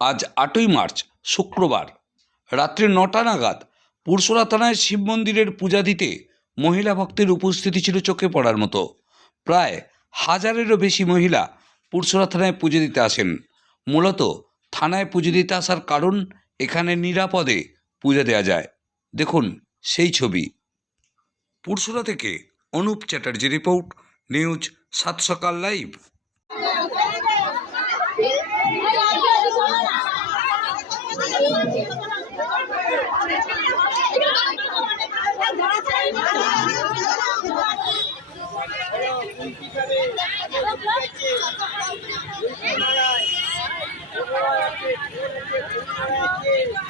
আজ আটই মার্চ, শুক্রবার। রাত্রি নটা নাগাদ পুরসুরা থানায় শিব মন্দিরের পূজা দিতে মহিলা ভক্তের উপস্থিতি ছিল চোখে পড়ার মতো। প্রায় হাজারেরও বেশি মহিলা পুরসুরা থানায় পুজো দিতে আসেন। মূলত থানায় পুজো দিতে আসার কারণ এখানে নিরাপদে পূজা দেওয়া যায়। দেখুন সেই ছবি। পুরসুরা থেকে অনুপ চ্যাটার্জি রিপোর্ট, নিউজ সাত সকাল লাইভ। Thank you.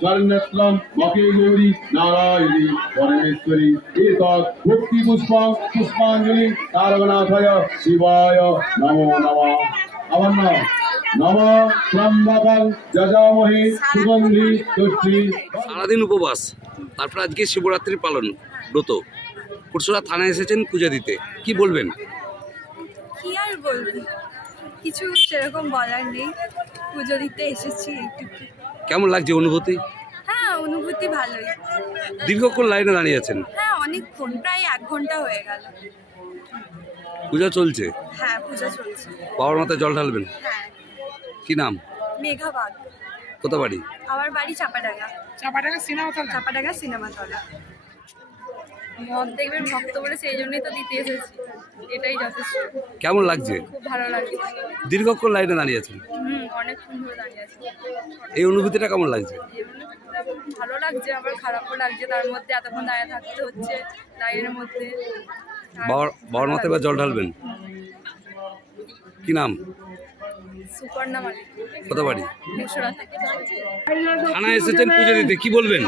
স্বর্ণত্রম মকে গৌরী নারায়ণী পরমেশ্বরী। এতৎ ভক্তি পুষ্পং পুষ্পাঞ্জলি তারকনাথায় শিবায় নমো নমঃ। আমার নাম নম ত্রম্বকং যজামহে সুগন্ধি তুষ্টি সারাদিন উপবাস। তারপর আজকে শিবরাত্রি পালন ব্রত। পুরসুরা থানায় এসেছেন পূজা দিতে। কি বলবেন? কি আর বলব? কিছু সেরকম বলার নেই। পুজো দিতে এসেছি এইটুকু কেমন লাগছে অনুভূতি? হ্যাঁ অনুভূতি ভালোই। দীর্ঘক্ষণ লাইনে দাঁড়িয়ে আছেন? হ্যাঁ অনেকক্ষণ প্রায় এক ঘণ্টা হয়ে গেল। পূজা চলছে? হ্যাঁ পূজা চলছে। বাবার মাথায় জল ঢালবেন? হ্যাঁ। কি নাম? মেঘাবাগ কোথা বাড়ি? আমার বাড়ি চাপাডাঙ্গা। চাপাডাঙ্গা সিনেমা চাপাডাঙ্গা সিনেমা তলা মদ দেখবেন ভক্ত বলে সেই জন্যই তো দিতে এসেছি। এটাই যথেষ্ট। কেমন লাগছে? খুব ভালো লাগে দীর্ঘক্ষণ লাইনে দাঁড়িয়ে আছেন? হুম অনেক সুন্দর দাঁড়িয়ে আছে। এই অনুভূতিটা কেমন লাগছে? ভালো লাগছে আবার খারাপও লাগছে। তার মধ্যে এতক্ষণ দাঁড়িয়ে থাকতে হচ্ছে লাইনের মধ্যে। বাবার মাথায় এবার জল ঢালবেন? কি নাম? সুপর্ণা মালিক। কোথা বাড়ি? থানায় এসেছেন পুজো দিতে কি বলবেন?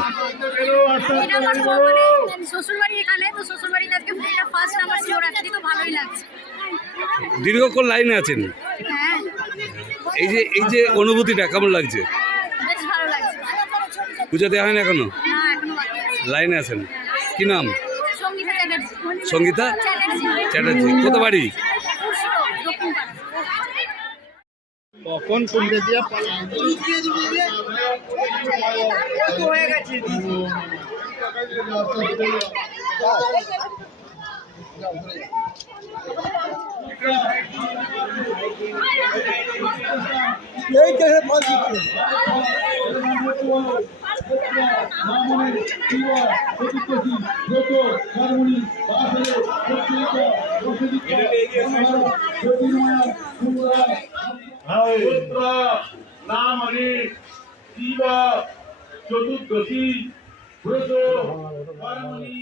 এটা আমার শ্বশুর বাড়ি এখানে তো শ্বশুর আজকে এটা ফার্স্ট আমার শিবরাত্রি তো ভালোই লাগছে। দীর্ঘক্ষণ লাইনে আছেন? হ্যাঁ। এই যে এই যে অনুভূতিটা কেমন লাগছে? বেশ ভালো লাগছে। পুজো দেওয়া হয় এখনও? না এখনও বাকি আছে। লাইনে আছেন। কি নাম? সঙ্গীতা চ্যাটার্জি। সঙ্গীতা? চ্যাটার্জি। চ্যাটার্জি। কোথা বাড়ি পুরসুর দক্ষিণপাড়া কখন কোনটা দিয়া পুত্র নাম অনেক জীব চতুর্দশী ব্রত কর্মণী